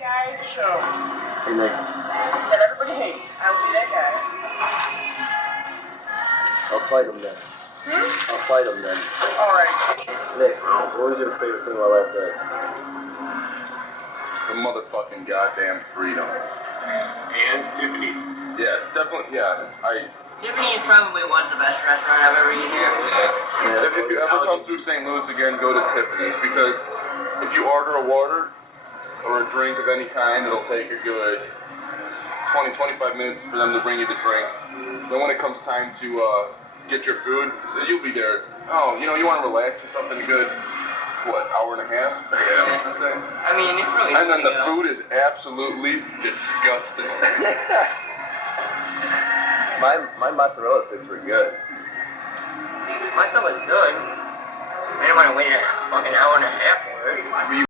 guy at the show Hey, Nick. that everybody hates. I will be that guy. I'll fight him then. I'll fight him then. Alright. Nick, what was your favorite thing about last night? The motherfucking goddamn freedom. And Tiffany's. Yeah, definitely. Yeah, Tiffany is probably one of the best restaurants I've ever eaten here. If you ever come through St. Louis again, go to Tiffany's, because if you order a water or a drink of any kind, it'll take a good 20-25 minutes for them to bring you the drink. Then when it comes time to get your food, you'll be there. Oh, you want to relax or something good? What, hour and a half? Yeah. I mean, it's really. And then the food is absolutely disgusting. My mozzarella sticks were good. My stuff was good. I didn't want to wait a fucking hour and a half for it.